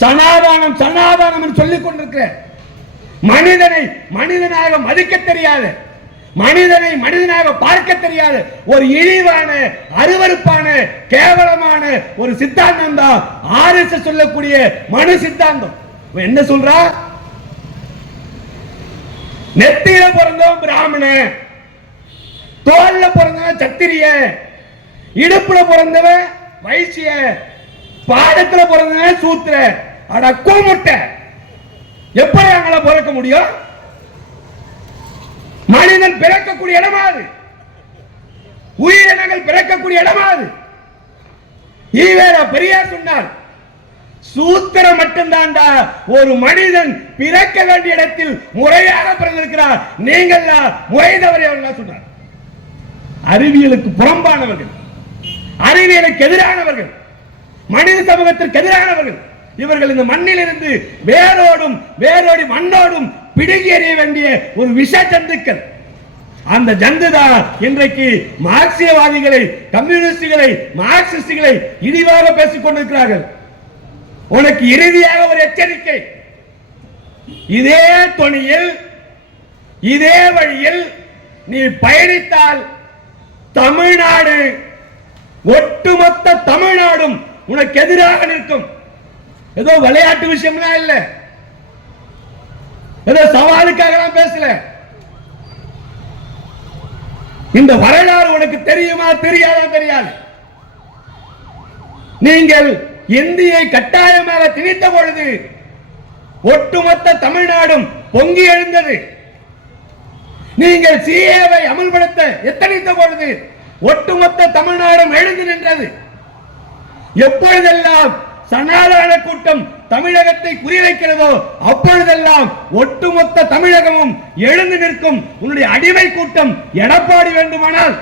சனாதானம் சனாதானம் என்று சொல்லிக் கொண்டிருக்கிறேன் மனிதனை மனிதனாக மதிக்க தெரியாது. மனிதனை மனிதனாக பார்க்க தெரியாது. ஒரு இழிவான அருவறுப்பான கேவலமான ஒரு சித்தாந்தம் தான் ஆர்எஸ் சொல்லக்கூடிய மனு சித்தாந்தம். என்ன சொல்றா? நெத்தியில பிறந்தவன் பிராமண தோல்ல பிறந்தவன் சத்திரிய இடுப்புல பிறந்தவன் வைசிய பாடத்துல பிறந்தவன் சூத்திர. அட கூமுட்டை எப்படி அங்கள பிறக்க முடியும்? மனிதன் பிறக்கக்கூடிய இடமா அது? உயிரினங்கள் பிறக்கக்கூடிய இடமா அது? ஈவேர பெரியார் சொன்னார் சூத்திரம் மட்டும்தான்டா ஒரு மனிதன் பிறக்க வேண்டிய இடத்தில் முறையாக பிறந்திருக்கிறார். நீங்கள் முறை தவறியவர்களா சொன்னார். அறிவியலுக்கு புறம்பானவர்கள் அறிவியலுக்கு எதிரானவர்கள் மனித சமூகத்திற்கு எதிரானவர்கள் இவர்கள் இந்த மண்ணிலிருந்து வேரோடும் வேரோடி மண்ணோடும் பிடுங்கி எறிய வேண்டிய ஒரு விஷ ஜந்துக்கள். அந்த ஜந்துதான் இன்றைக்கு மார்க்சியவாதிகளை கம்யூனிஸ்டுகளை மார்க்சிஸ்டுகளை இழிவாக பேசிக் கொண்டிருக்கிறார்கள். உனக்கு இறுதியாக ஒரு எச்சரிக்கை. இதே தொனியில் இதே வழியில் நீ பயணித்தால் தமிழ்நாடு ஒட்டுமொத்த தமிழ்நாடும் உனக்கு எதிராக நிற்கும். ஏதோ விளையாட்டு விஷயம்லாம் இல்ல. ஏதோ சவாலுக்காக நான் பேசல. இந்த வரலாறு உனக்கு தெரியுமா? தெரியாதா? தெரியாது. நீங்கள் இந்தியை கட்டாயமாக திணித்த பொழுது ஒட்டுமொத்த தமிழ்நாடும் பொங்கி எழுந்தது. நீங்கள் சிஏவை அமல்படுத்த எத்தனைத்த பொழுது ஒட்டுமொத்த தமிழ்நாடும் எழுந்து நின்றது. எப்பொழுதெல்லாம் சனாதன கூட்டம் தமிழகத்தை குறிவைக்கிறதோ அப்பொழுதெல்லாம் ஒட்டுமொத்த தமிழகமும் எழுந்து நிற்கும் உன்னுடைய அடிமை கூட்டம் எடப்பாடி வேண்டுமானால்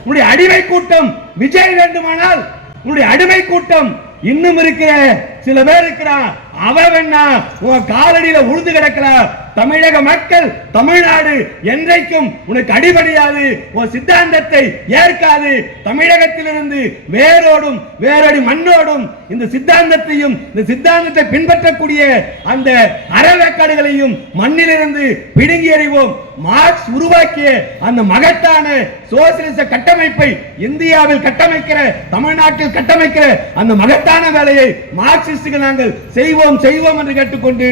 உன்னுடைய அடிமை கூட்டம் விஜய் வேண்டுமானால் உன்னுடைய அடிமை கூட்டம் இன்னும் இருக்கிற சில பேர் இருக்கிறான் அவன் வேணா உன் காலடியில உழுந்து கிடக்கலாம் தமிழக மக்கள் தமிழ்நாடு என்றைக்கும் உனக்கு அடிபடியாது உன் சித்தாந்தத்தை ஏற்காது. தமிழகத்திலிருந்து வேரோடும் வேரடி மண்ணோடும் இந்த சித்தாந்தத்தையும் இந்த சித்தாந்தத்தை பின்பற்றக்கூடிய அந்த அறவேக்காடுகளையும் மண்ணிலிருந்து பிடுங்கி எறிவோம். மார்க்ஸ் உருவாக்கிய அந்த மகத்தான சோசியலிச கட்டமைப்பை இந்தியாவில் கட்டமைக்கிற தமிழ்நாட்டில் கட்டமைக்கிற அந்த மகத்தான வேலையை மார்க்சிஸ்டுகள் நாங்கள் செய்வோம். செய்வோம் செய்வோம் என்று கேட்டுக்கொண்டு